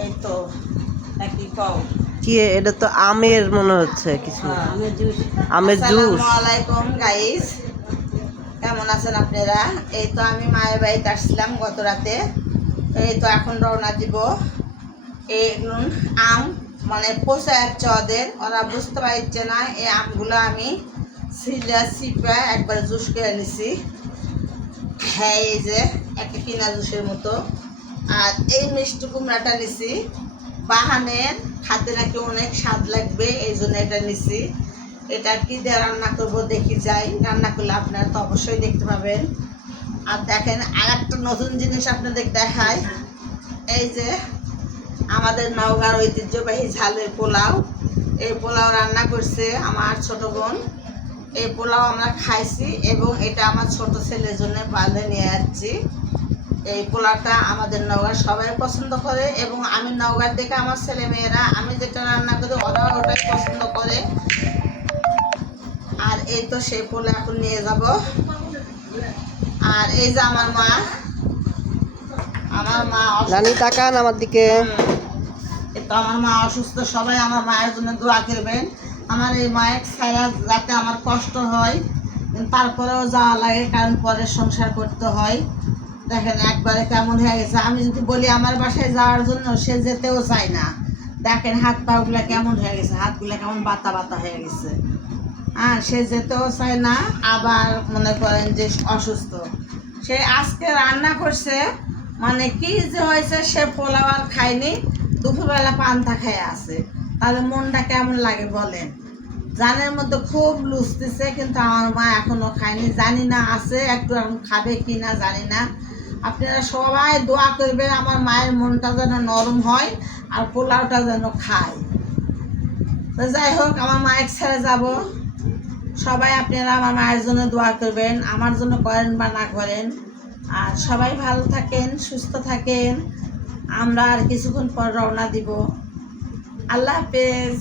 এই তো নাকি কও কি এটা তো আমের মনে হচ্ছে কিছু। আমের জুস। আমের জুস। আসসালামু আলাইকুম গাইস, কেমন আছেন আপনারা? এই তো আমি মায়ের বাড়িতে আসছিলাম গত রাতে। এই তো এখন রওনা দিব। এই আম মানে পচে যাচ্ছে ওদের, ওরা বুঝতে পারছে না। এই আমগুলো আমি সিপা একবার জুস করে নিছি। হ্যাঁ, এই যে একটা কিনা জুসের মতো। আর এই মিষ্টি কুমড়াটা নিছি বাহানের, খাতে নাকি অনেক স্বাদ লাগবে, এই জন্য এটা নিছি। এটা কি দিয়ে রান্না করবো দেখি যাই, রান্না করলে আপনারা তো অবশ্যই দেখতে পাবেন। আর দেখেন আর একটা নতুন জিনিস আপনাদের দেখায়। এই যে আমাদের নওগাঁর ঐতিহ্যবাহী ঝালের পোলাও, এই পোলাও রান্না করছে আমার ছোট বোন। এই পোলাও আমরা খাইছি এবং এটা আমার ছোট ছেলের জন্য বাঁধে নিয়ে যাচ্ছি। এই পোলাওটা আমাদের নওগাঁর সবাই পছন্দ করে এবং আমি নওগাঁর দেখে আমার ছেলে মেয়েরা আমি যেটা রান্না করি ওরাও ওটাই পছন্দ করে। আর এই তো সেই পোলা এখন নিয়ে যাব। আর এই যে আমার মা রানী তাকান আমার দিকে। এই তো আমার মা অসুস্থ, সবাই আমার মায়ের জন্য দোয়া করবেন। আমার এই মায়ের ছাড়া যাতে আমার কষ্ট হয়, কিন্তু তারপরেও যাওয়া লাগে, কারণ পরে সংসার করতে হয়। দেখেন একবারে কেমন হয়ে গেছে, আমি যদি বলি আমার বাসায় যাওয়ার জন্য সে যেতেও চায় না। দেখেন হাত পাগুলা কেমন হয়ে গেছে, হাতগুলা কেমন বাতা বাতা হয়ে গেছে। হ্যাঁ, সে যেতেও চায় না, আবার মনে করেন যে অসুস্থ। সে আজকে রান্না করছে, মানে কি যে হয়েছে, সে পোলাও আর খায়নি, দুপুরবেলা পান্তা খেয়ে আছে। তাহলে মনটা কেমন লাগে বলেন? জানের মধ্যে খুব লুচতেছে, কিন্তু আমার মা এখনো খায়নি। জানি না আছে একটু এখন খাবে কি না জানি না। আপনারা সবাই দোয়া করবেন আমার মায়ের মনটা যেন নরম হয় আর পোলাওটা যেন খায়। তো যাই হোক, আমার মায়ের ছেড়ে যাব। সবাই আপনারা আমার মায়ের জন্য দোয়া করবেন, আমার জন্য করেন বা না করেন। আর সবাই ভালো থাকেন, সুস্থ থাকেন। আমরা আর কিছুক্ষণ পর রওনা দিব। আল্লাহ হাফেজ।